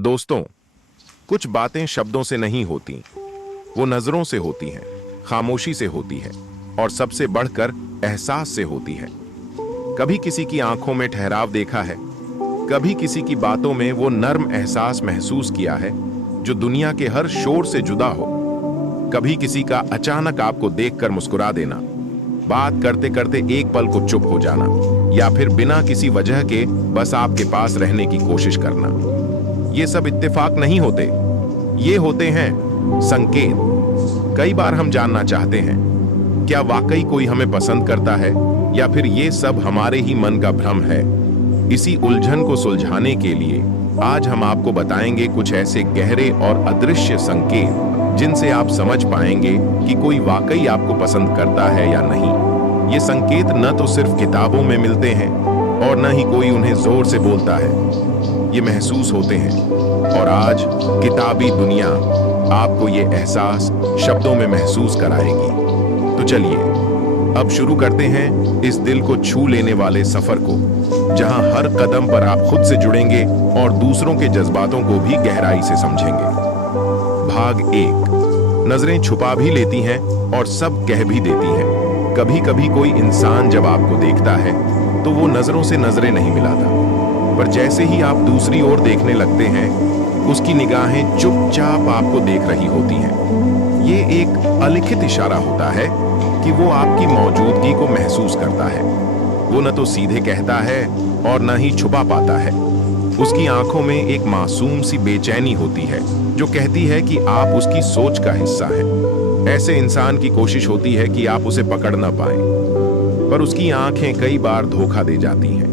दोस्तों, कुछ बातें शब्दों से नहीं होती, वो नजरों से होती हैं, खामोशी से होती है और सबसे बढ़कर एहसास से होती है। कभी किसी की आंखों में ठहराव देखा है, कभी किसी की बातों में वो नर्म एहसास महसूस किया है जो दुनिया के हर शोर से जुदा हो। कभी किसी का अचानक आपको देखकर मुस्कुरा देना, बात करते करते एक पल को चुप हो जाना, या फिर बिना किसी वजह के बस आपके पास रहने की कोशिश करना। ये सब इत्तेफाक नहीं होते, ये होते हैं संकेत। कई बार हम जानना चाहते हैं, क्या वाकई कोई हमें पसंद करता है या फिर ये सब हमारे ही मन का भ्रम है। इसी उलझन को सुलझाने के लिए आज हम आपको बताएंगे कुछ ऐसे गहरे और अदृश्य संकेत जिनसे आप समझ पाएंगे कि कोई वाकई आपको पसंद करता है या नहीं। ये संकेत न तो सिर्फ किताबों में मिलते हैं और न ही कोई उन्हें जोर से बोलता है, ये महसूस होते हैं। और आज किताबी दुनिया आपको ये एहसास शब्दों में महसूस कराएगी। तो चलिए अब शुरू करते हैं इस दिल को छू लेने वाले सफर को, जहां हर कदम पर आप खुद से जुड़ेंगे और दूसरों के जज्बातों को भी गहराई से समझेंगे। भाग 1। नजरें छुपा भी लेती हैं और सब कह भी देती हैं। कभी कभी कोई इंसान जब आपको देखता है तो वो नजरों से नजरें नहीं मिलाता, पर जैसे ही आप दूसरी ओर देखने लगते हैं उसकी निगाहें चुपचाप आपको देख रही होती हैं। ये एक अलिखित इशारा होता है कि वो आपकी मौजूदगी को महसूस करता है। वो न तो सीधे कहता है और न ही छुपा पाता है। उसकी आंखों में एक मासूम सी बेचैनी होती है जो कहती है कि आप उसकी सोच का हिस्सा हैं। ऐसे इंसान की कोशिश होती है कि आप उसे पकड़ ना पाएं, पर उसकी आंखें कई बार धोखा दे जाती हैं।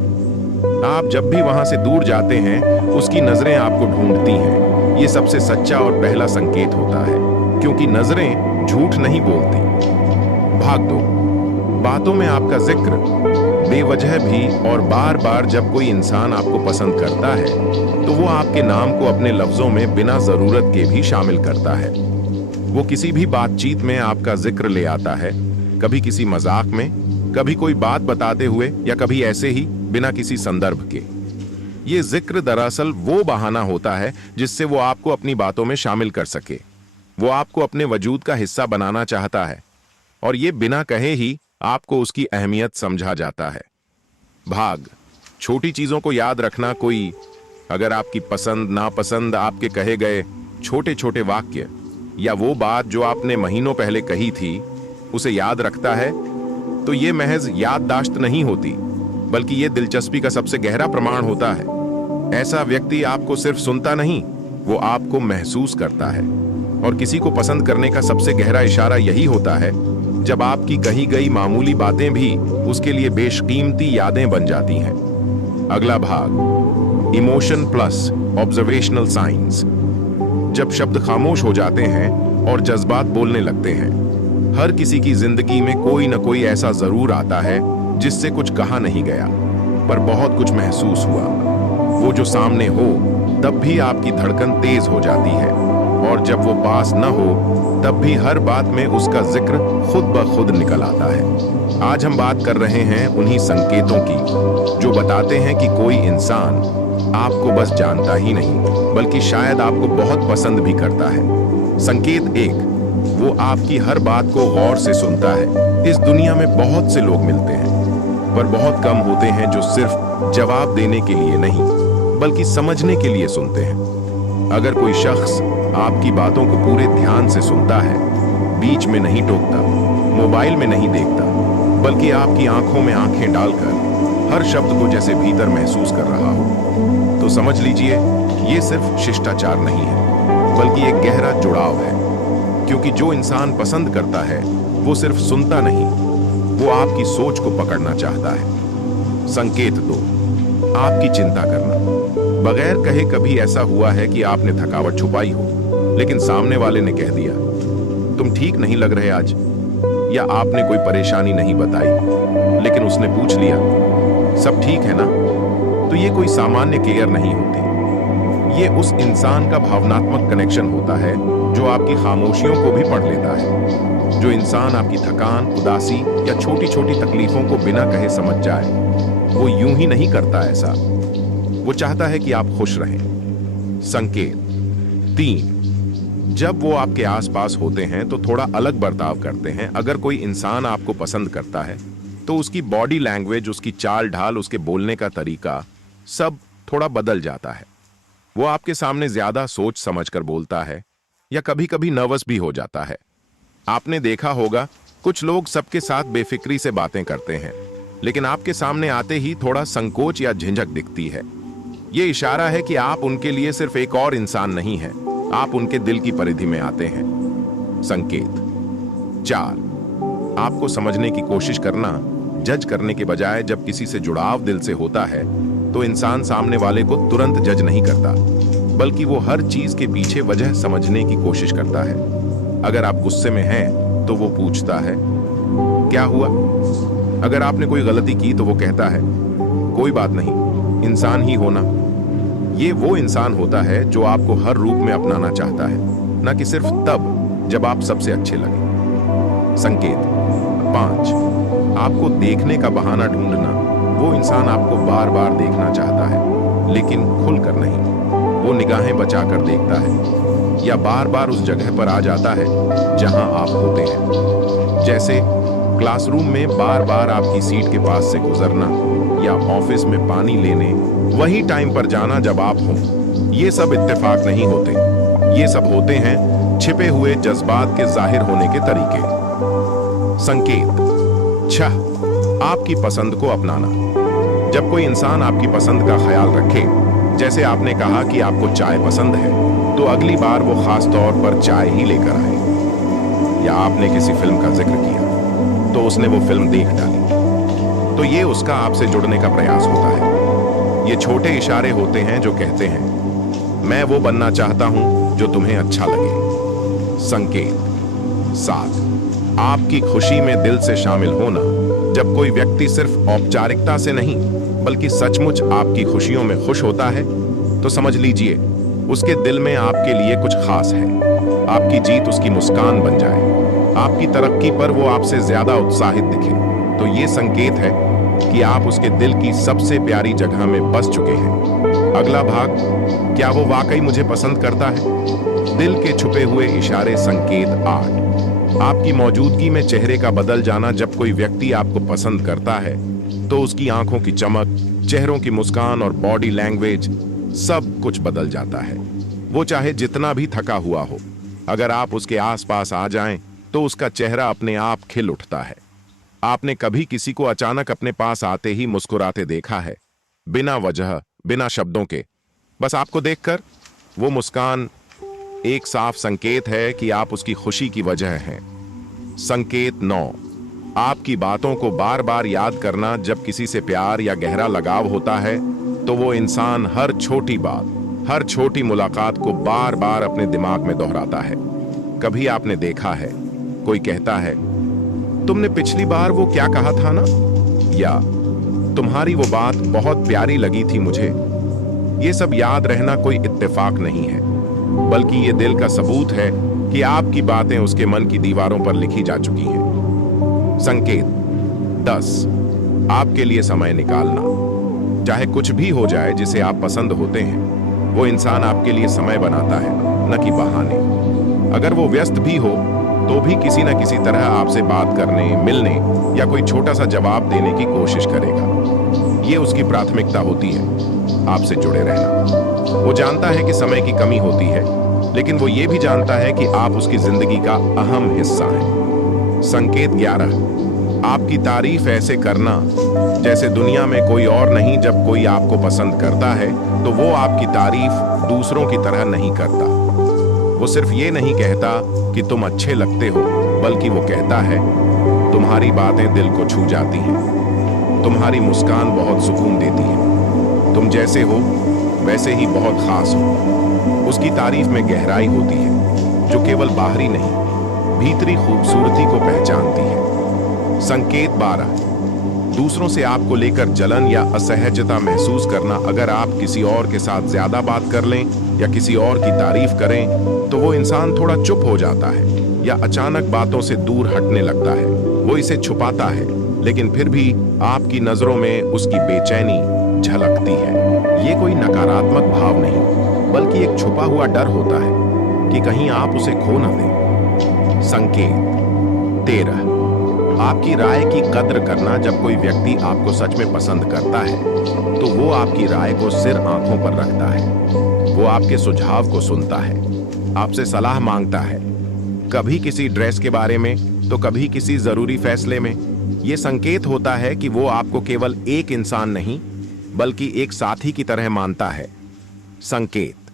आप जब भी वहां से दूर जाते हैं उसकी नजरें आपको ढूंढती हैं। ये सबसे सच्चा और पहला संकेत होता है, क्योंकि नजरें झूठ नहीं बोलती। भाग 2। बातों में आपका जिक्र। बेवजह भी और बार बार जब कोई इंसान आपको पसंद करता है तो वो आपके नाम को अपने लफ्जों में बिना जरूरत के भी शामिल करता है। वो किसी भी बातचीत में आपका जिक्र ले आता है, कभी किसी मजाक में, कभी कोई बात बताते हुए, या कभी ऐसे ही बिना किसी संदर्भ के। ये जिक्र दरअसल वो बहाना होता है जिससे वो आपको अपनी बातों में शामिल कर सके। वो आपको अपने वजूद का हिस्सा बनाना चाहता है और ये बिना कहे ही आपको उसकी अहमियत समझा जाता है। भाग। छोटी चीजों को याद रखना। कोई अगर आपकी पसंद नापसंद, आपके कहे गए छोटे छोटे वाक्य या वो बात जो आपने महीनों पहले कही थी उसे याद रखता है तो ये महज याददाश्त नहीं होती, बल्कि ये दिलचस्पी का सबसे गहरा प्रमाण होता है। ऐसा व्यक्ति आपको सिर्फ सुनता नहीं, वो आपको महसूस करता है। और किसी को पसंद करने का सबसे गहरा इशारा यही होता है जब आपकी कही गई मामूली बातें भी उसके लिए बेशकीमती यादें बन जाती हैं। अगला भाग, इमोशन प्लस ऑब्जर्वेशनल साइंस। जब शब्द खामोश हो जाते हैं और जज्बात बोलने लगते हैं। हर किसी की जिंदगी में कोई न कोई ऐसा जरूर आता है जिससे कुछ कहा नहीं गया पर बहुत कुछ महसूस हुआ। वो जो सामने हो तब भी आपकी धड़कन तेज हो जाती है, और जब वो पास न हो तब भी हर बात में उसका जिक्र खुद ब खुद निकल आता है। आज हम बात कर रहे हैं उन्हीं संकेतों की जो बताते हैं कि कोई इंसान आपको बस जानता ही नहीं बल्कि शायद आपको बहुत पसंद भी करता है। संकेत 1, वो आपकी हर बात को गौर से सुनता है। इस दुनिया में बहुत से लोग मिलते हैं पर बहुत कम होते हैं जो सिर्फ जवाब देने के लिए नहीं बल्कि समझने के लिए सुनते हैं। अगर कोई शख्स आपकी बातों को पूरे ध्यान से सुनता है, बीच में नहीं टोकता, मोबाइल में नहीं देखता, बल्कि आपकी आंखों में आंखें डालकर हर शब्द को जैसे भीतर महसूस कर रहा हो, तो समझ लीजिए ये सिर्फ शिष्टाचार नहीं है बल्कि एक गहरा जुड़ाव है। क्योंकि जो इंसान पसंद करता है वो सिर्फ सुनता नहीं, वो आपकी सोच को पकड़ना चाहता है। संकेत 2, आपकी चिंता करना। बगैर कहे कभी ऐसा हुआ है कि आपने थकावट छुपाई हो लेकिन सामने वाले ने कह दिया, तुम ठीक नहीं लग रहे आज, या आपने कोई परेशानी नहीं बताई लेकिन उसने पूछ लिया, सब ठीक है ना। तो ये कोई सामान्य केयर नहीं होती, ये उस इंसान का भावनात्मक कनेक्शन होता है जो आपकी खामोशियों को भी पढ़ लेता है। जो इंसान आपकी थकान, उदासी या छोटी छोटी तकलीफों को बिना कहे समझ जाए, वो यूं ही नहीं करता ऐसा। वो चाहता है कि आप खुश रहें, संकेत 3, जब वो आपके आसपास होते हैं तो थोड़ा अलग बर्ताव करते हैं। अगर कोई इंसान आपको पसंद करता है तो उसकी बॉडी लैंग्वेज, उसकी चाल ढाल, उसके बोलने का तरीका सब थोड़ा बदल जाता है। वो आपके सामने ज्यादा सोच समझकर बोलता है या कभी कभी नर्वस भी हो जाता है। आपने देखा होगा कुछ लोग सबके साथ बेफिक्री से बातें करते हैं, लेकिन आपके सामने आते ही थोड़ा संकोच या झिझक दिखती है। ये इशारा है कि आप उनके लिए सिर्फ एक और इंसान नहीं है, आप उनके दिल की परिधि में आते हैं। संकेत 4, आपको समझने की कोशिश करना। जज करने के बजाय जब किसी से जुड़ाव दिल से होता है तो इंसान सामने वाले को तुरंत जज नहीं करता, बल्कि वो हर चीज के पीछे वजह समझने की कोशिश करता है। अगर आप गुस्से में हैं तो वो पूछता है क्या हुआ। अगर आपने कोई गलती की तो वो कहता है कोई बात नहीं, इंसान ही होना। ये वो इंसान होता है जो आपको हर रूप में अपनाना चाहता है, न कि सिर्फ तब जब आप सबसे अच्छे लगे। संकेत 5, आपको देखने का बहाना ढूंढना। वो इंसान आपको बार बार देखना चाहता है, लेकिन खुलकर नहीं। वो निगाहें बचाकर देखता है या बार बार उस जगह पर आ जाता है जहां आप होते हैं। जैसे क्लासरूम में बार बार आपकी सीट के पास से गुजरना या ऑफिस में पानी लेने वही टाइम पर जाना जब आप हों। ये सब इत्तेफाक नहीं होते, ये सब होते हैं छिपे हुए जज्बात के जाहिर होने के तरीके। संकेत 6, आपकी पसंद को अपनाना। जब कोई इंसान आपकी पसंद का ख्याल रखे, जैसे आपने कहा कि आपको चाय पसंद है, तो अगली बार वो खास तौर पर चाय ही लेकर आए। या आपने किसी फिल्म का जिक्र किया तो उसने वो फिल्म देख डाली, तो ये उसका आपसे जुड़ने का प्रयास होता है। ये छोटे इशारे होते हैं जो कहते हैं मैं वो बनना चाहता हूं जो तुम्हें अच्छा लगे। संकेत 7, आपकी खुशी में दिल से शामिल होना। जब कोई व्यक्ति सिर्फ औपचारिकता से नहीं बल्कि सचमुच आपकी खुशियों में खुश होता है तो समझ लीजिए उसके दिल में आपके लिए कुछ खास है। आपकी जीत उसकी मुस्कान बन जाए, आपकी तरक्की पर वो आपसे ज्यादा उत्साहित दिखे, तो ये संकेत है कि आप उसके दिल की सबसे प्यारी जगह में बस चुके हैं। अगला भाग, क्या वो वाकई मुझे पसंद करता है? दिल के छुपे हुए इशारे। संकेत 8, आपकी मौजूदगी में चेहरे का बदल जाना। जब कोई व्यक्ति आपको पसंद करता है तो उसकी आंखों की चमक, चेहरों की मुस्कान और बॉडी लैंग्वेज सब कुछ बदल जाता है। वो चाहे जितना भी थका हुआ हो, अगर आप उसके आसपास आ जाएं तो उसका चेहरा अपने आप खिल उठता है। आपने कभी किसी को अचानक अपने पास आते ही मुस्कुराते देखा है? बिना वजह, बिना शब्दों के, बस आपको देखकर? वो मुस्कान एक साफ संकेत है कि आप उसकी खुशी की वजह हैं। संकेत 9, आपकी बातों को बार बार याद करना। जब किसी से प्यार या गहरा लगाव होता है तो वो इंसान हर छोटी बात, हर छोटी मुलाकात को बार बार अपने दिमाग में दोहराता है। कभी आपने देखा है कोई कहता है तुमने पिछली बार वो क्या कहा था ना, या तुम्हारी वो बात बहुत प्यारी लगी थी मुझे। ये सब याद रहना कोई इत्तेफाक नहीं है, बल्कि ये दिल का सबूत है कि आपकी बातें उसके मन की दीवारों पर लिखी जा चुकी हैं। संकेत 10, आपके लिए समय निकालना। चाहे कुछ भी हो जाए जिसे आप पसंद होते हैं, वो इंसान आपके लिए समय बनाता है, न कि बहाने। अगर वो व्यस्त भी हो तो भी किसी न किसी तरह आपसे बात करने, मिलने या कोई छोटा सा जवाब देने की कोशिश करेगा। ये उसकी प्राथमिकता होती है, आपसे जुड़े रहना। वो जानता है कि समय की कमी होती है, लेकिन वो ये भी जानता है कि आप उसकी जिंदगी का अहम हिस्सा हैं। संकेत 11, आपकी तारीफ ऐसे करना जैसे दुनिया में कोई और नहीं। जब कोई आपको पसंद करता है तो वो आपकी तारीफ दूसरों की तरह नहीं करता। वो सिर्फ ये नहीं कहता कि तुम अच्छे लगते हो, बल्कि वो कहता है तुम्हारी बातें दिल को छू जाती हैं, तुम्हारी मुस्कान बहुत सुकून देती है, तुम जैसे हो वैसे ही बहुत खास हो। उसकी तारीफ में गहराई होती है जो केवल बाहरी नहीं, भीतरी खूबसूरती को पहचानती है। संकेत 12, दूसरों से आपको लेकर जलन या असहजता महसूस करना। अगर आप किसी और के साथ ज्यादा बात कर लें या किसी और की तारीफ करें तो वो इंसान थोड़ा चुप हो जाता है या अचानक बातों से दूर हटने लगता है। वो इसे छुपाता है, लेकिन फिर भी आपकी नजरों में उसकी बेचैनी झलकती है। ये कोई नकारात्मक भाव नहीं, बल्कि एक छुपा हुआ डर होता है कि कहीं आप उसे खो न दें। संकेत 13, आपकी राय की कद्र करना। जब कोई व्यक्ति आपको सच में पसंद करता है तो वो आपकी राय को सिर आंखों पर रखता है। वो आपके सुझाव को सुनता है, आपसे सलाह मांगता है, कभी किसी ड्रेस के बारे में तो कभी किसी जरूरी फैसले में। ये संकेत होता है कि वो आपको केवल एक इंसान नहीं बल्कि एक साथी की तरह मानता है। संकेत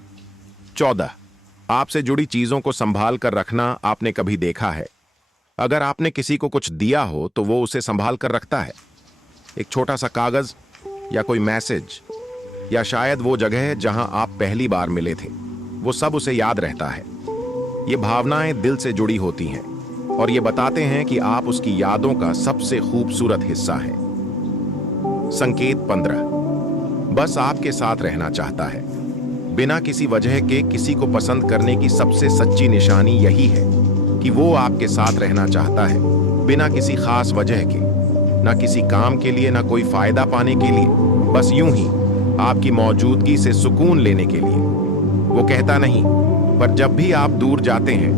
14, आपसे जुड़ी चीजों को संभाल कर रखना। आपने कभी देखा है, अगर आपने किसी को कुछ दिया हो तो वो उसे संभाल कर रखता है। एक छोटा सा कागज या कोई मैसेज या शायद वो जगह जहां आप पहली बार मिले थे, वो सब उसे याद रहता है। ये भावनाएं दिल से जुड़ी होती हैं और ये बताते हैं कि आप उसकी यादों का सबसे खूबसूरत हिस्सा हैं। संकेत 15, बस आपके साथ रहना चाहता है। बिना किसी वजह के किसी को पसंद करने की सबसे सच्ची निशानी यही है कि वो आपके साथ रहना चाहता है, बिना किसी खास वजह के, ना किसी काम के लिए, ना कोई फायदा पाने के लिए, बस यूं ही आपकी मौजूदगी से सुकून लेने के लिए। वो कहता नहीं, पर जब भी आप दूर जाते हैं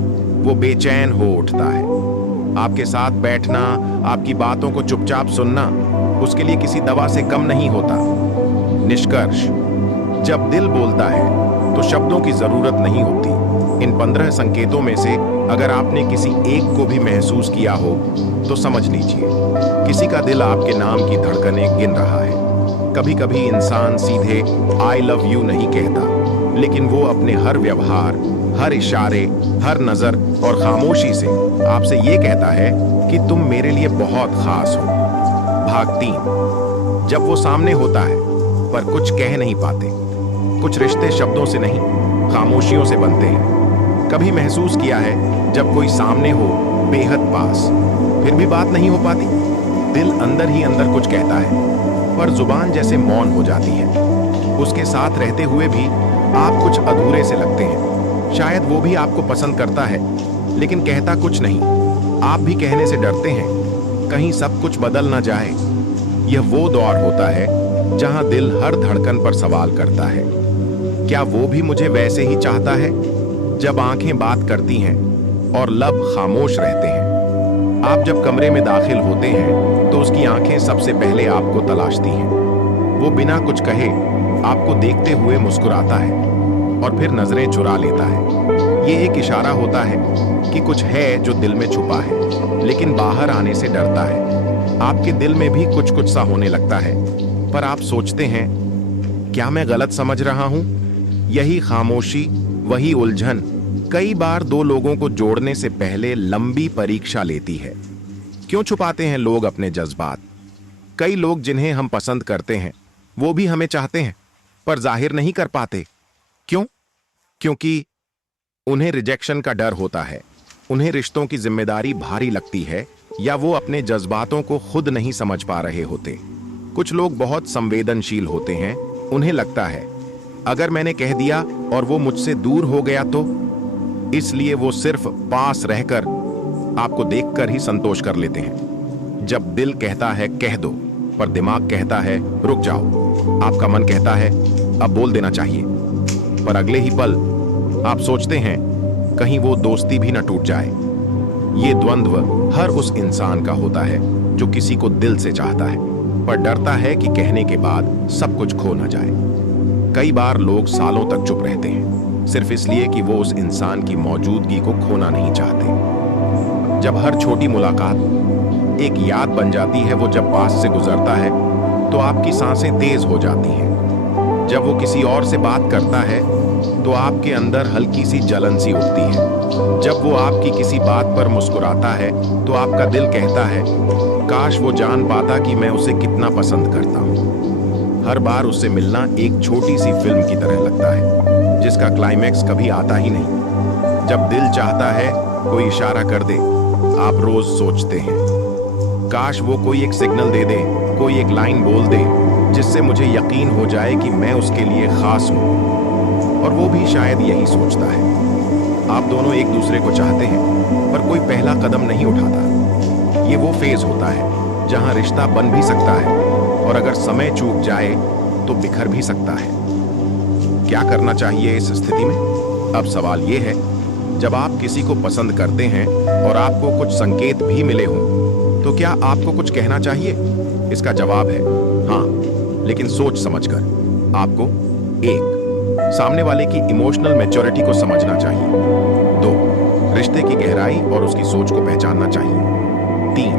वो बेचैन हो उठता है। आपके साथ बैठना, आपकी बातों को चुपचाप सुनना उसके लिए किसी दवा से कम नहीं होता। निष्कर्ष, जब दिल बोलता है तो शब्दों की जरूरत नहीं होती। इन 15 संकेतों में से अगर आपने किसी एक को भी महसूस किया हो तो समझ लीजिए किसी का दिल आपके नाम की धड़कनें गिन रहा है। कभी कभी इंसान सीधे आई लव यू नहीं कहता, लेकिन वो अपने हर व्यवहार, हर इशारे, हर नजर और खामोशी से आपसे ये कहता है कि तुम मेरे लिए बहुत खास हो। भाग 3, जब वो सामने होता है पर कुछ कह नहीं पाते। कुछ रिश्ते शब्दों से नहीं, खामोशियों से बनते हैं। कभी महसूस किया है जब कोई सामने हो, बेहद पास, फिर भी बात नहीं हो पाती। दिल अंदर ही अंदर कुछ कहता है पर जुबान जैसे मौन हो जाती है। उसके साथ रहते हुए भी आप कुछ अधूरे से लगते हैं। शायद वो भी आपको पसंद करता है लेकिन कहता कुछ नहीं। आप भी कहने से डरते हैं, कहीं सब कुछ बदल ना जाए। यह वो दौर होता है जहां दिल हर धड़कन पर सवाल करता है, क्या वो भी मुझे वैसे ही चाहता है? जब आंखें बात करती हैं और लब खामोश रहते हैं। आप जब कमरे में दाखिल होते हैं तो उसकी आंखें सबसे पहले आपको तलाशती हैं। वो बिना कुछ कहे आपको देखते हुए मुस्कुराता है और फिर नजरें चुरा लेता है। ये एक इशारा होता है कि कुछ है जो दिल में छुपा है लेकिन बाहर आने से डरता है। आपके दिल में भी कुछ कुछ सा होने लगता है पर आप सोचते हैं, क्या मैं गलत समझ रहा हूं? यही खामोशी, वही उलझन कई बार दो लोगों को जोड़ने से पहले लंबी परीक्षा लेती है। क्यों छुपाते हैं लोग अपने जज्बात? कई लोग जिन्हें हम पसंद करते हैं वो भी हमें चाहते हैं पर जाहिर नहीं कर पाते। क्यों? क्योंकि उन्हें रिजेक्शन का डर होता है, उन्हें रिश्तों की जिम्मेदारी भारी लगती है, या वो अपने जज्बातों को खुद नहीं समझ पा रहे होते। कुछ लोग बहुत संवेदनशील होते हैं। उन्हें लगता है अगर मैंने कह दिया और वो मुझसे दूर हो गया तो, इसलिए वो सिर्फ पास रहकर आपको देखकर ही संतोष कर लेते हैं। जब दिल कहता है कह दो पर दिमाग कहता है रुक जाओ। आपका मन कहता है अब बोल देना चाहिए, पर अगले ही पल आप सोचते हैं कहीं वो दोस्ती भी न टूट जाए। ये द्वंद्व हर उस इंसान का होता है जो किसी को दिल से चाहता है पर डरता है कि कहने के बाद सब कुछ खो न जाए। कई बार लोग सालों तक चुप रहते हैं सिर्फ इसलिए कि वो उस इंसान की मौजूदगी को खोना नहीं चाहते। जब हर छोटी मुलाकात एक याद बन जाती है, वो जब पास से गुजरता है तो आपकी सांसें तेज हो जाती हैं। जब वो किसी और से बात करता है तो आपके अंदर हल्की सी जलन सी उठती है। जब वो आपकी किसी बात पर मुस्कुराता है तो आपका दिल कहता है काश वो जान पाता कि मैं उसे कितना पसंद करता हूँ। हर बार उससे मिलना एक छोटी सी फिल्म की तरह लगता है जिसका क्लाइमैक्स कभी आता ही नहीं। जब दिल चाहता है कोई इशारा कर दे, आप रोज सोचते हैं काश वो कोई एक सिग्नल दे दे, कोई एक लाइन बोल दे जिससे मुझे यकीन हो जाए कि मैं उसके लिए खास हूं। और वो भी शायद यही सोचता है। आप दोनों एक दूसरे को चाहते हैं पर कोई पहला कदम नहीं उठाता। ये वो फेज होता है जहां रिश्ता बन भी सकता है और अगर समय चूक जाए तो बिखर भी सकता है। क्या करना चाहिए इस स्थिति में? अब सवाल यह है, जब आप किसी को पसंद करते हैं और आपको कुछ संकेत भी मिले हों, तो क्या आपको कुछ कहना चाहिए? इसका जवाब है हाँ, लेकिन सोच समझकर। आपको 1. सामने वाले की इमोशनल मैच्योरिटी को समझना चाहिए। 2. रिश्ते की गहराई और उसकी सोच को पहचानना चाहिए। 3.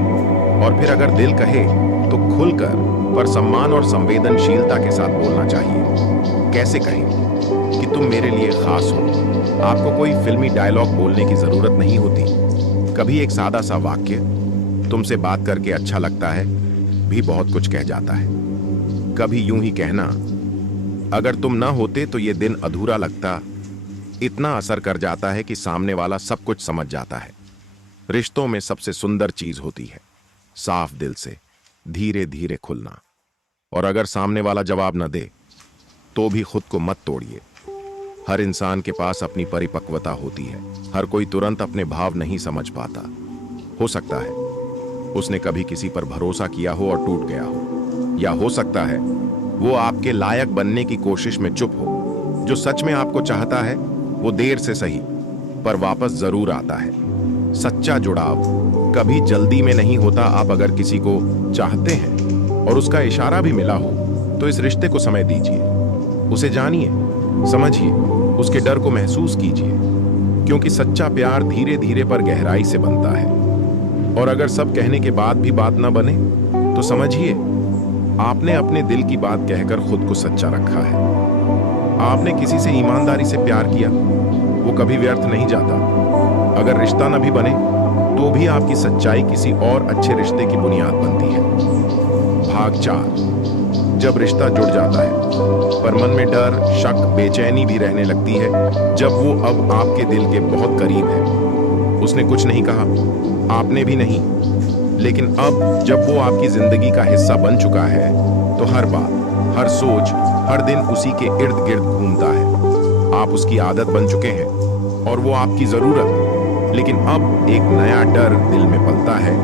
और फिर अगर दिल कहे तो खुलकर पर सम्मान और संवेदनशीलता के साथ बोलना चाहिए। कैसे कहें कि तुम मेरे लिए खास हो? आपको कोई फिल्मी डायलॉग बोलने की जरूरत नहीं होती। कभी एक सादा सा वाक्य, तुमसे बात करके अच्छा लगता है, भी बहुत कुछ कह जाता है। कभी यूं ही कहना, अगर तुम ना होते तो ये दिन अधूरा लगता, इतना असर कर जाता है कि सामने वाला सब कुछ समझ जाता है। रिश्तों में सबसे सुंदर चीज होती है साफ दिल से धीरे धीरे खुलना। और अगर सामने वाला जवाब न दे तो भी खुद को मत तोड़िए। हर इंसान के पास अपनी परिपक्वता होती है। हर कोई तुरंत अपने भाव नहीं समझ पाता। हो सकता है उसने कभी किसी पर भरोसा किया हो और टूट गया हो, या हो सकता है वो आपके लायक बनने की कोशिश में चुप हो। जो सच में आपको चाहता है वो देर से सही पर वापस जरूर आता है। सच्चा जुड़ाव कभी जल्दी में नहीं होता। आप अगर किसी को चाहते हैं और उसका इशारा भी मिला हो तो इस रिश्ते को समय दीजिए। उसे जानिए, समझिए, उसके डर को महसूस कीजिए, क्योंकि सच्चा प्यार धीरे धीरे पर गहराई से बनता है। और अगर सब कहने के बाद भी बात ना बने तो समझिए आपने अपने दिल की बात कहकर खुद को सच्चा रखा है। आपने किसी से ईमानदारी से प्यार किया, वो कभी व्यर्थ नहीं जाता। अगर रिश्ता न भी बने तो भी आपकी सच्चाई किसी और अच्छे रिश्ते की बुनियाद बनती है। भाग 4, जब रिश्ता जुड़ जाता है पर मन में डर, शक, बेचैनी भी रहने लगती है। जब वो अब आपके दिल के बहुत करीब है। उसने कुछ नहीं कहा, आपने भी नहीं, लेकिन अब जब वो आपकी जिंदगी का हिस्सा बन चुका है तो हर बात, हर सोच, हर दिन उसी के इर्द गिर्द घूमता है। आप उसकी आदत बन चुके हैं और वो आपकी जरूरत। लेकिन अब एक नया डर दिल में पलता है,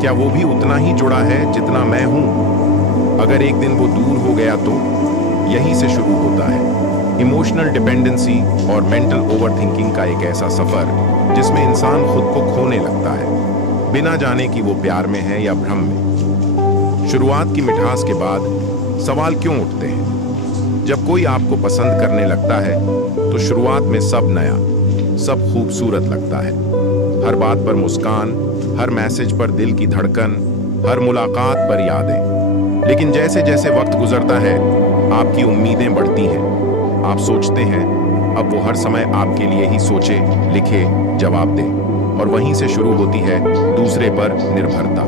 क्या वो भी उतना ही जुड़ा है जितना मैं हूं? अगर एक दिन वो दूर हो गया तो? यहीं से शुरू होता है इमोशनल डिपेंडेंसी और मेंटल ओवरथिंकिंग का एक ऐसा सफर जिसमें इंसान खुद को खोने लगता है, बिना जाने कि वो प्यार में है या भ्रम में। शुरुआत की मिठास के बाद सवाल क्यों उठते हैं? जब कोई आपको पसंद करने लगता है तो शुरुआत में सब नया, सब खूबसूरत लगता है। हर बात पर मुस्कान, हर मैसेज पर दिल की धड़कन, हर मुलाकात पर यादें। लेकिन जैसे जैसे वक्त गुजरता है आपकी उम्मीदें बढ़ती हैं। आप सोचते हैं अब वो हर समय आपके लिए ही सोचे, लिखे, जवाब दे। और वहीं से शुरू होती है दूसरे पर निर्भरता।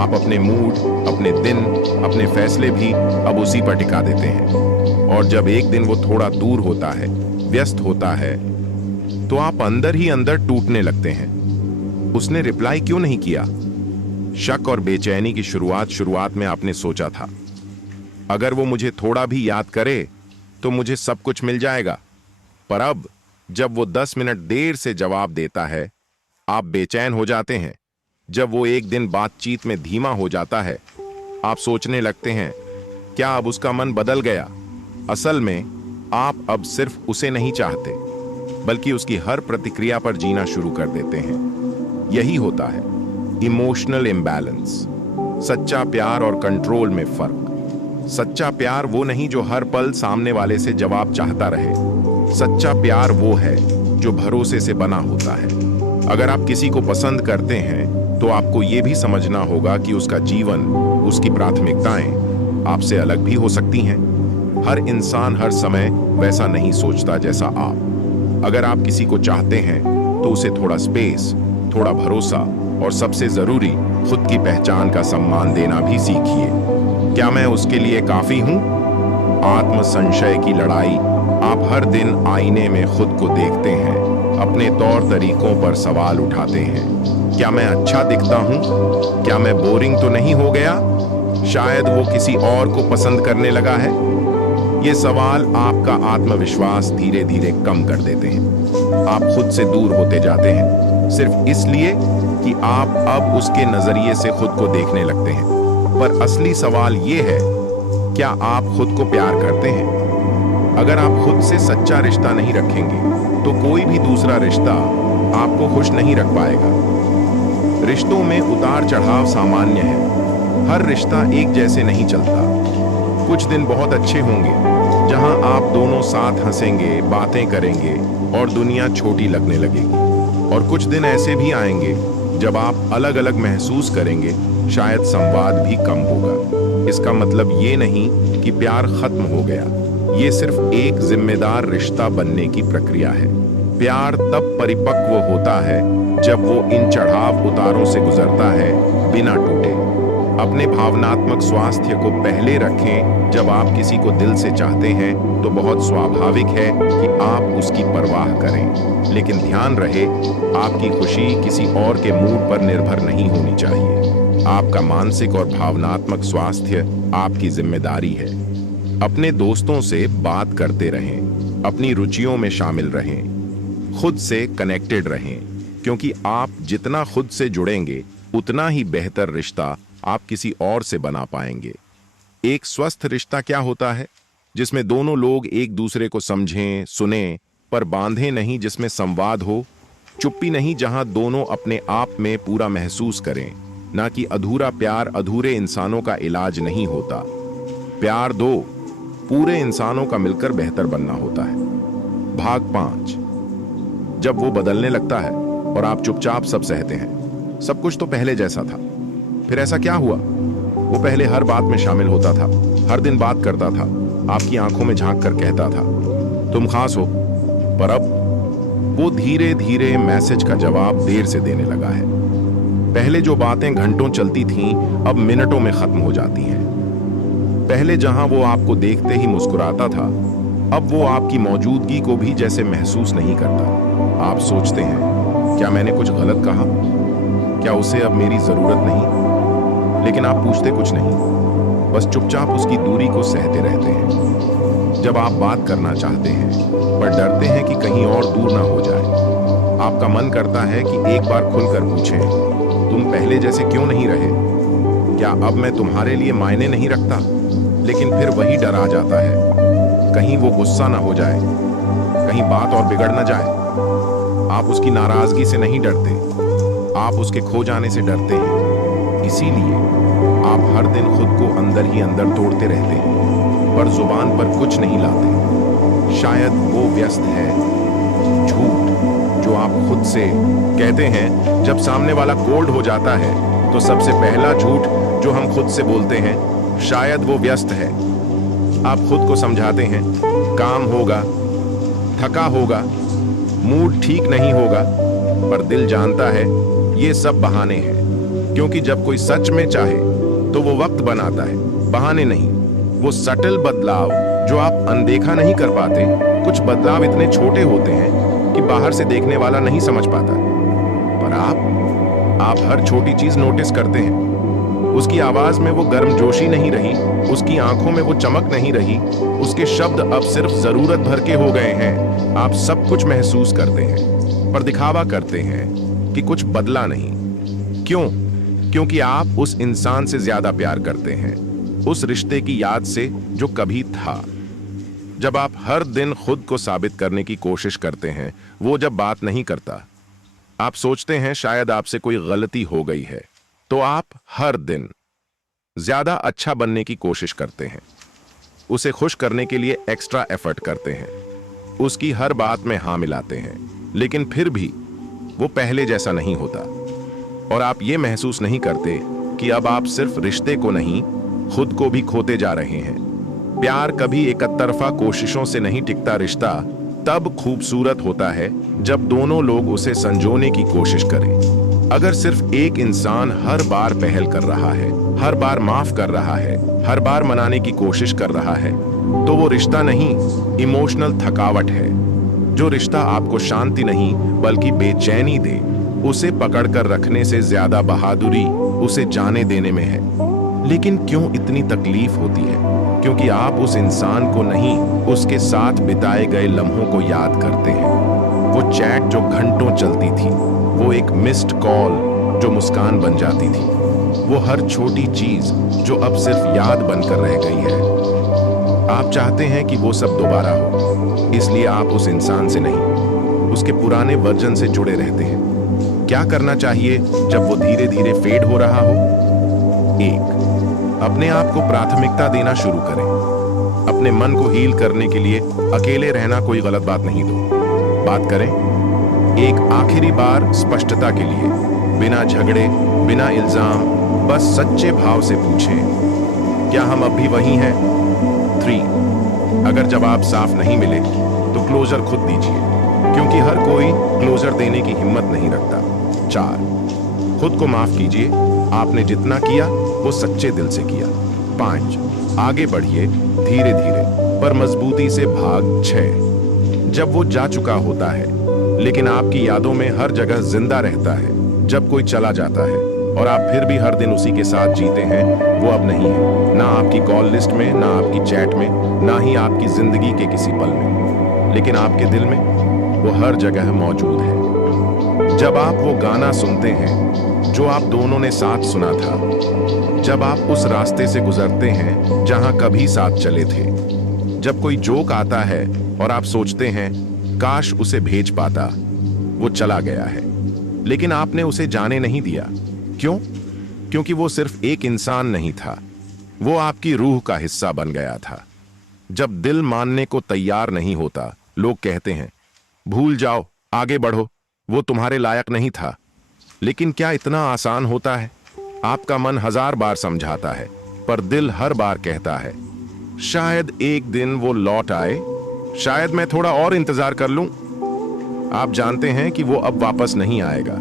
आप अपने मूड, अपने दिन, अपने फैसले भी अब उसी पर टिका देते हैं। और जब एक दिन वो थोड़ा दूर होता है, व्यस्त होता है, तो आप अंदर ही अंदर टूटने लगते हैं। उसने रिप्लाई क्यों नहीं किया? शक और बेचैनी की शुरुआत में आपने सोचा था, अगर वो मुझे थोड़ा भी याद करे तो मुझे सब कुछ मिल जाएगा। पर अब जब वो 10 मिनट देर से जवाब देता है, आप बेचैन हो जाते हैं। जब वो एक दिन बातचीत में धीमा हो जाता है, आप सोचने लगते हैं, क्या अब उसका मन बदल गया? असल में आप अब सिर्फ उसे नहीं चाहते, बल्कि उसकी हर प्रतिक्रिया पर जीना शुरू कर देते हैं। यही होता है इमोशनल इम्बैलेंस। सच्चा प्यार और कंट्रोल में फर्क। सच्चा प्यार वो नहीं जो हर पल सामने वाले से जवाब चाहता रहे। सच्चा प्यार वो है जो भरोसे से बना होता है। अगर आप किसी को पसंद करते हैं तो आपको ये भी समझना होगा कि उसका जीवन, उसकी प्राथमिकताएं आपसे अलग भी हो सकती हैं। हर इंसान हर समय वैसा नहीं सोचता जैसा आप। अगर आप किसी को चाहते हैं तो उसे थोड़ा स्पेस, थोड़ा भरोसा और सबसे जरूरी खुद की पहचान का सम्मान देना भी सीखिए। क्या मैं उसके लिए काफी हूं? आत्म संशय की लड़ाई। आप हर दिन आईने में खुद को देखते हैं, अपने तौर तरीकों पर सवाल उठाते हैं। क्या मैं अच्छा दिखता हूं? क्या मैं बोरिंग तो नहीं हो गया? शायद वो किसी और को पसंद करने लगा है। ये सवाल आपका आत्मविश्वास धीरे धीरे कम कर देते हैं। आप खुद से दूर होते जाते हैं, सिर्फ इसलिए कि आप अब उसके नजरिए से खुद को देखने लगते हैं। पर असली सवाल ये है, क्या आप खुद को प्यार करते हैं? अगर आप खुद से सच्चा रिश्ता नहीं रखेंगे तो कोई भी दूसरा रिश्ता आपको खुश नहीं रख पाएगा। रिश्तों में उतार चढ़ाव सामान्य है। हर रिश्ता एक जैसे नहीं चलता। कुछ दिन बहुत अच्छे होंगे जहां आप दोनों साथ हंसेंगे, बातें करेंगे और दुनिया छोटी लगने लगेगी। और कुछ दिन ऐसे भी आएंगे जब आप अलग अलग महसूस करेंगे, शायद संवाद भी कम होगा। इसका मतलब ये नहीं कि प्यार खत्म हो गया, ये सिर्फ एक जिम्मेदार रिश्ता बनने की प्रक्रिया है। प्यार तब परिपक्व होता है जब वो इन चढ़ाव उतारों से गुजरता है बिना टूटे। अपने भावनात्मक स्वास्थ्य को पहले रखें। जब आप किसी को दिल से चाहते हैं तो बहुत स्वाभाविक है कि आप उसकी परवाह करें, लेकिन ध्यान रहे आपकी खुशी किसी और के मूड पर निर्भर नहीं होनी चाहिए। आपका मानसिक और भावनात्मक स्वास्थ्य आपकी जिम्मेदारी है। अपने दोस्तों से बात करते रहें, अपनी रुचियों में शामिल रहें, खुद से कनेक्टेड रहें, क्योंकि आप जितना खुद से जुड़ेंगे उतना ही बेहतर रिश्ता आप किसी और से बना पाएंगे। एक स्वस्थ रिश्ता क्या होता है? जिसमें दोनों लोग एक दूसरे को समझें, सुनें, पर बांधे नहीं, जिसमें संवाद हो, चुप्पी नहीं, जहां दोनों अपने आप में पूरा महसूस करें। ना कि अधूरा प्यार अधूरे इंसानों का इलाज नहीं होता। प्यार दो पूरे इंसानों का मिलकर बेहतर बनना होता है। भाग 5। जब वो बदलने लगता है और आप चुपचाप सब सहते हैं। सब कुछ तो पहले जैसा था। फिर ऐसा क्या हुआ? वो पहले हर बात में शामिल होता था, हर दिन बात करता था, आपकी आंखों में झांक कर कहता था तुम खास हो। पर अब वो धीरे धीरे मैसेज का जवाब देर से देने लगा है। पहले जो बातें घंटों चलती थीं अब मिनटों में खत्म हो जाती हैं। पहले जहां वो आपको देखते ही मुस्कुराता था, अब वो आपकी मौजूदगी को भी जैसे महसूस नहीं करता। आप सोचते हैं क्या मैंने कुछ गलत कहा? क्या उसे अब मेरी जरूरत नहीं? लेकिन आप पूछते कुछ नहीं, बस चुपचाप उसकी दूरी को सहते रहते हैं। जब आप बात करना चाहते हैं पर डरते हैं कि कहीं और दूर ना हो जाए, आपका मन करता है कि एक बार खुलकर पूछें तुम पहले जैसे क्यों नहीं रहे? क्या अब मैं तुम्हारे लिए मायने नहीं रखता? लेकिन फिर वही डर आ जाता है, कहीं वो गुस्सा ना हो जाए, कहीं बात और बिगड़ ना जाए। आप उसकी नाराजगी से नहीं डरते, आप उसके खो जाने से डरते हैं। इसीलिए आप हर दिन खुद को अंदर ही अंदर तोड़ते रहते हैं, पर जुबान पर कुछ नहीं लाते। शायद वो व्यस्त है। झूठ जो आप खुद से कहते हैं जब सामने वाला कोल्ड हो जाता है, तो सबसे पहला झूठ जो हम खुद से बोलते हैं, शायद वो व्यस्त है। आप खुद को समझाते हैं काम होगा, थका होगा, मूड ठीक नहीं होगा, पर दिल जानता है ये सब बहाने हैं। क्योंकि जब कोई सच में चाहे तो वो वक्त बनाता है, बहाने नहीं। वो सटल बदलाव जो आप अनदेखा नहीं कर पाते, कुछ बदलाव इतने छोटे होते हैं कि बाहर से देखने वाला नहीं समझ पाता, पर आप हर छोटी चीज नोटिस करते हैं। उसकी आवाज में वो गर्मजोशी नहीं रही, उसकी आंखों में वो चमक नहीं रही, उसके शब्द अब सिर्फ जरूरत भर के हो गए हैं। आप सब कुछ महसूस करते हैं, पर दिखावा करते हैं कि कुछ बदला नहीं। क्यों? क्योंकि आप उस इंसान से ज्यादा प्यार करते हैं, उस रिश्ते की याद से जो कभी था। जब आप हर दिन खुद को साबित करने की कोशिश करते हैं, वो जब बात नहीं करता, आप सोचते हैं शायद आपसे कोई गलती हो गई है, तो आप हर दिन ज्यादा अच्छा बनने की कोशिश करते हैं। उसे खुश करने के लिए एक्स्ट्रा एफर्ट करते हैं, उसकी हर बात में हाँ मिलाते हैं, लेकिन फिर भी वो पहले जैसा नहीं होता। और आप ये महसूस नहीं करते कि अब आप सिर्फ रिश्ते को नहीं, खुद को भी खोते जा रहे हैं। प्यार कभी एक तरफा कोशिशों से नहीं टिकता। रिश्ता तब खूबसूरत होता है जब दोनों लोग उसे संजोने की कोशिश करें। अगर सिर्फ एक इंसान हर बार पहल कर रहा है, हर बार माफ कर रहा है, हर बार मनाने की कोशिश कर रहा है, तो वो रिश्ता नहीं, इमोशनल थकावट है। जो रिश्ता आपको शांति नहीं बल्कि बेचैनी दे, उसे पकड़कर रखने से ज्यादा बहादुरी उसे जाने देने में है। लेकिन क्यों इतनी तकलीफ होती है? क्योंकि आप उस इंसान को नहीं, उसके साथ बिताए गए लम्हों को याद करते हैं। वो चैट जो घंटों चलती थी, वो एक मिस्ड कॉल जो मुस्कान बन जाती थी, वो हर छोटी चीज जो अब सिर्फ याद बनकर रह गई है। आप चाहते हैं कि वो सब दोबारा हो, इसलिए आप उस इंसान से नहीं, उसके पुराने वर्जन से जुड़े रहते हैं। क्या करना चाहिए जब वो धीरे धीरे फेड हो रहा हो? 1, अपने आप को प्राथमिकता देना शुरू करें। अपने मन को हील करने के लिए अकेले रहना कोई गलत बात नहीं। दो बात करें, एक आखिरी बार स्पष्टता के लिए, बिना झगड़े, बिना इल्जाम, बस सच्चे भाव से पूछें, क्या हम अब भी वही हैं? 3, अगर जवाब साफ नहीं मिले तो क्लोजर खुद दीजिए, क्योंकि हर कोई क्लोजर देने की हिम्मत नहीं रखता। 4, खुद को माफ कीजिए, आपने जितना किया वो सच्चे दिल से किया। 5, आगे बढ़िए धीरे धीरे पर मजबूती से। भाग 6, जब वो जा चुका होता है लेकिन आपकी यादों में हर जगह जिंदा रहता है। जब कोई चला जाता है और आप फिर भी हर दिन उसी के साथ जीते हैं, वो अब नहीं है, ना आपकी कॉल लिस्ट में, ना आपकी चैट में, ना ही आपकी जिंदगी के किसी पल में, लेकिन आपके दिल में वो हर जगह मौजूद है। जब आप वो गाना सुनते हैं जो आप दोनों ने साथ सुना था, जब आप उस रास्ते से गुजरते हैं जहां कभी साथ चले थे, जब कोई जोक आता है और आप सोचते हैं काश उसे भेज पाता, वो चला गया है लेकिन आपने उसे जाने नहीं दिया। क्यों? क्योंकि वो सिर्फ एक इंसान नहीं था, वो आपकी रूह का हिस्सा बन गया था। जब दिल मानने को तैयार नहीं होता, लोग कहते हैं भूल जाओ, आगे बढ़ो, वो तुम्हारे लायक नहीं था। लेकिन क्या इतना आसान होता है? आपका मन 1000 बार समझाता है, पर दिल हर बार कहता है शायद एक दिन वो लौट आए, शायद मैं थोड़ा और इंतजार कर लूं। आप जानते हैं कि वो अब वापस नहीं आएगा,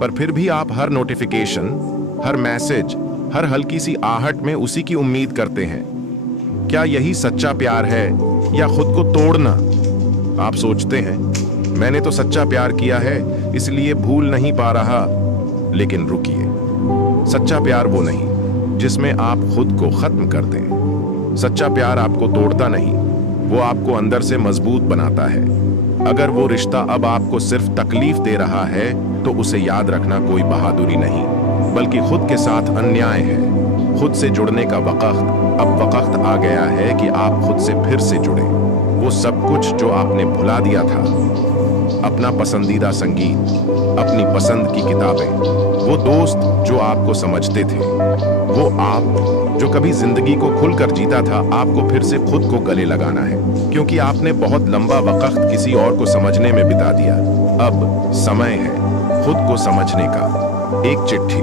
पर फिर भी आप हर नोटिफिकेशन, हर मैसेज, हर हल्की सी आहट में उसी की उम्मीद करते हैं। क्या यही सच्चा प्यार है या खुद को तोड़ना? आप सोचते हैं मैंने तो सच्चा प्यार किया है इसलिए भूल नहीं पा रहा। लेकिन रुकिए, सच्चा प्यार वो नहीं जिसमें आप खुद को खत्म कर दें। सच्चा प्यार आपको तोड़ता नहीं, वो आपको अंदर से मजबूत बनाता है। अगर वो रिश्ता अब आपको सिर्फ तकलीफ दे रहा है तो उसे याद रखना कोई बहादुरी नहीं, बल्कि खुद के साथ अन्याय है। खुद से जुड़ने का वक्त आ गया है कि आप खुद से फिर से जुड़े। वो सब कुछ जो आपने भुला दिया था, अपना पसंदीदा संगीत, अपनी पसंद की किताबें, वो दोस्त जो आपको समझते थे, वो आप जो कभी जिंदगी को खुलकर जीता था, आपको फिर से खुद को गले लगाना है, क्योंकि आपने बहुत लंबा वक्त किसी और को समझने में बिता दिया। अब समय है खुद को समझने का। एक चिट्ठी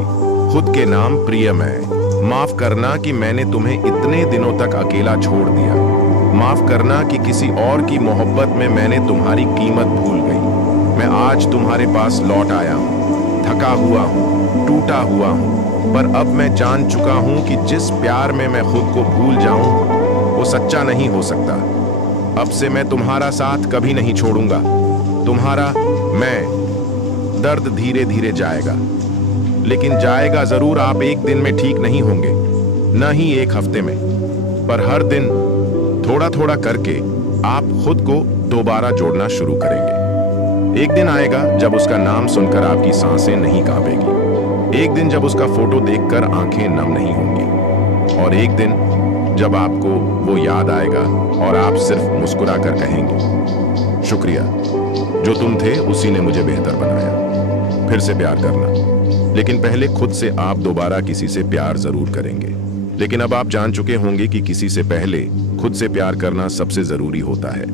खुद के नाम, प्रिय मैं, माफ करना कि मैंने तुम्हें इतने दिनों तक अकेला छोड़ दिया। माफ करना कि किसी और की मोहब्बत में मैंने तुम्हारी कीमत भूल गई। मैं आज तुम्हारे पास लौट आया हूँ, थका हुआ हूँ, टूटा हुआ हूँ, पर अब मैं जान चुका हूँ कि जिस प्यार में मैं खुद को भूल जाऊं वो सच्चा नहीं हो सकता। अब से मैं तुम्हारा साथ कभी नहीं छोड़ूंगा। तुम्हारा मैं दर्द धीरे धीरे जाएगा, लेकिन जाएगा जरूर। आप एक दिन में ठीक नहीं होंगे, न ही एक हफ्ते में, पर हर दिन थोड़ा थोड़ा करके आप खुद को दोबारा जोड़ना शुरू करेंगे। एक दिन आएगा जब उसका नाम सुनकर आपकी सांसें नहीं कांपेगी। एक दिन जब उसका फोटो देखकर आंखें नम नहीं होंगी। और एक दिन जब आपको वो याद आएगा और आप सिर्फ मुस्कुरा कर कहेंगे शुक्रिया, जो तुम थे उसी ने मुझे बेहतर बनाया। फिर से प्यार करना, लेकिन पहले खुद से आप दोबारा किसी से प्यार जरूर करेंगे। लेकिन अब आप जान चुके होंगे कि किसी से पहले खुद से प्यार करना सबसे जरूरी होता है।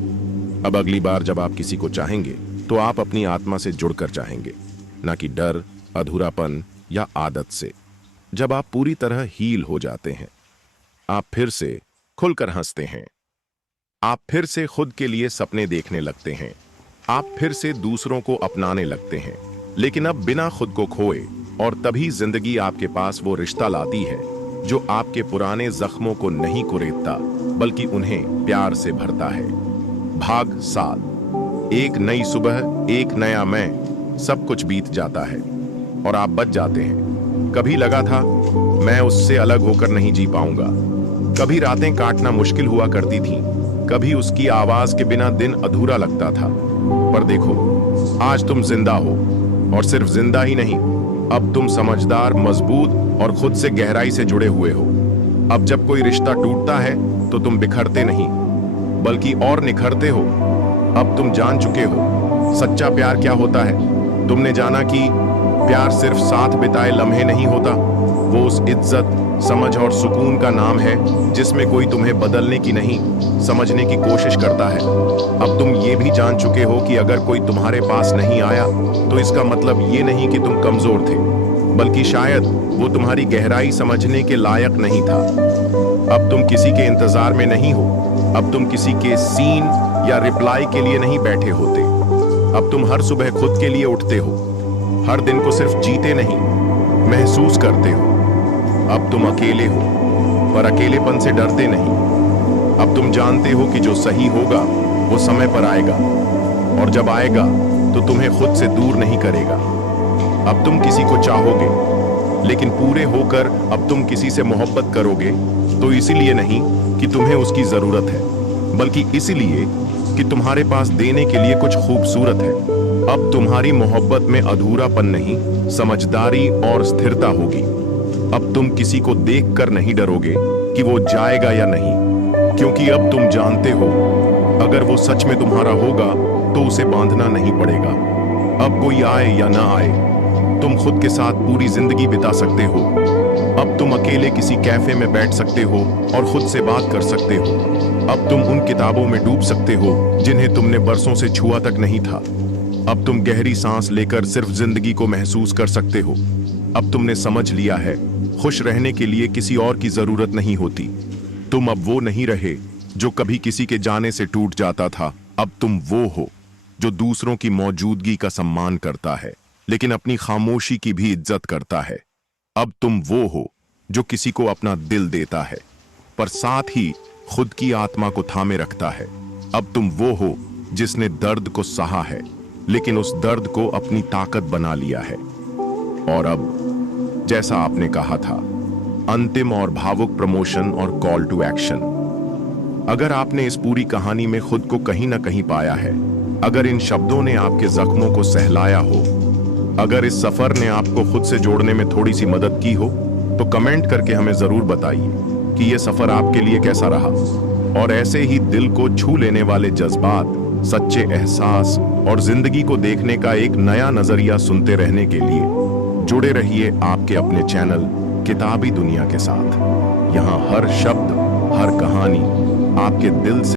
अब अगली बार जब आप किसी को चाहेंगे तो आप अपनी आत्मा से जुड़कर चाहेंगे, ना कि डर, अधूरापन या आदत से। जब आप पूरी तरह हील हो जाते हैं, आप फिर से खुलकर हंसते हैं। आप फिर से खुद के लिए सपने देखने लगते हैं। आप फिर से दूसरों को अपनाने लगते हैं, लेकिन अब बिना खुद को खोए। और तभी जिंदगी आपके पास वो रिश्ता लाती है जो आपके पुराने जख्मों को नहीं कुरेदता, बल्कि उन्हें प्यार से भरता है। भाग 7। एक नई सुबह, एक नया मैं। सब कुछ बीत जाता है और आप बच जाते हैं। कभी लगा था मैं उससे अलग होकर नहीं जी पाऊंगा। कभी रातें काटना मुश्किल हुआ करती थीं। कभी उसकी आवाज के बिना दिन अधूरा लगता था। पर देखो, आज तुम जिंदा हो, और सिर्फ जिंदा ही नहीं, अब तुम समझदार, मजबूत और खुद से गहराई से जुड़े हुए हो। अब जब कोई रिश्ता टूटता है तो तुम बिखरते नहीं बल्कि और निखरते हो। अब तुम जान चुके हो सच्चा प्यार क्या होता है। तुमने जाना कि प्यार सिर्फ साथ बिताए लम्हे नहीं होता, वो उस इज्जत, समझ और सुकून का नाम है जिसमें कोई तुम्हें बदलने की नहीं, समझने की कोशिश करता है। अब तुम ये भी जान चुके हो कि अगर कोई तुम्हारे पास नहीं आया तो इसका मतलब ये नहीं कि तुम कमजोर थे, बल्कि शायद वो तुम्हारी गहराई समझने के लायक नहीं था। अब तुम किसी के इंतजार में नहीं हो, अब तुम किसी के सीन या रिप्लाई के लिए नहीं बैठे होते। अब तुम हर सुबह खुद के लिए उठते हो, हर दिन को सिर्फ जीते नहीं महसूस करते हो। अब तुम अकेले हो पर अकेलेपन से डरते नहीं। अब तुम जानते हो कि जो सही होगा वो समय पर आएगा, और जब आएगा तो तुम्हें खुद से दूर नहीं करेगा। अब तुम किसी को चाहोगे, लेकिन पूरे होकर अब तुम किसी से मोहब्बत करोगे तो इसीलिए नहीं कि तुम्हें उसकी जरूरत है, बल्कि इसलिए कि तुम्हारे पास देने के लिए कुछ खूबसूरत है। अब तुम्हारी मोहब्बत में अधूरापन नहीं, समझदारी और स्थिरता होगी। अब तुम किसी को देखकर नहीं डरोगे कि वो जाएगा या नहीं, क्योंकि अब तुम जानते हो अगर वो सच में तुम्हारा होगा तो उसे बांधना नहीं पड़ेगा। अब कोई आए या ना आए, तुम खुद के साथ पूरी जिंदगी बिता सकते हो। अब तुम अकेले किसी कैफे में बैठ सकते हो और खुद से बात कर सकते हो। अब तुम उन किताबों में डूब सकते हो जिन्हें तुमने बरसों से छुआ तक नहीं था। अब तुम गहरी सांस लेकर सिर्फ जिंदगी को महसूस कर सकते हो। अब तुमने समझ लिया है खुश रहने के लिए किसी और की जरूरत नहीं होती। तुम अब वो नहीं रहे जो कभी किसी के जाने से टूट जाता था। अब तुम वो हो जो दूसरों की मौजूदगी का सम्मान करता है, लेकिन अपनी खामोशी की भी इज्जत करता है। अब तुम वो हो जो किसी को अपना दिल देता है, पर साथ ही खुद की आत्मा को थामे रखता है। अब तुम वो हो जिसने दर्द को सहा है, लेकिन उस दर्द को अपनी ताकत बना लिया है। और अब जैसा आपने कहा था, अंतिम और भावुक प्रमोशन और कॉल टू एक्शन। अगर आपने इस पूरी कहानी में खुद को कहीं ना कहीं पाया है, अगर इन शब्दों ने आपके जख्मों को सहलाया हो, अगर इस सफर ने आपको खुद से जोड़ने में थोड़ी सी मदद की हो, तो कमेंट करके हमें जरूर बताइए कि यह सफर आपके लिए कैसा रहा। और ऐसे ही दिल को छू लेने वाले जज्बात, सच्चे एहसास और जिंदगी को देखने का एक नया नजरिया सुनते रहने के लिए जुड़े रहिए आपके अपने चैनल किताबी दुनिया के साथ। यहाँ हर शब्द, हर कहानी आपके दिल से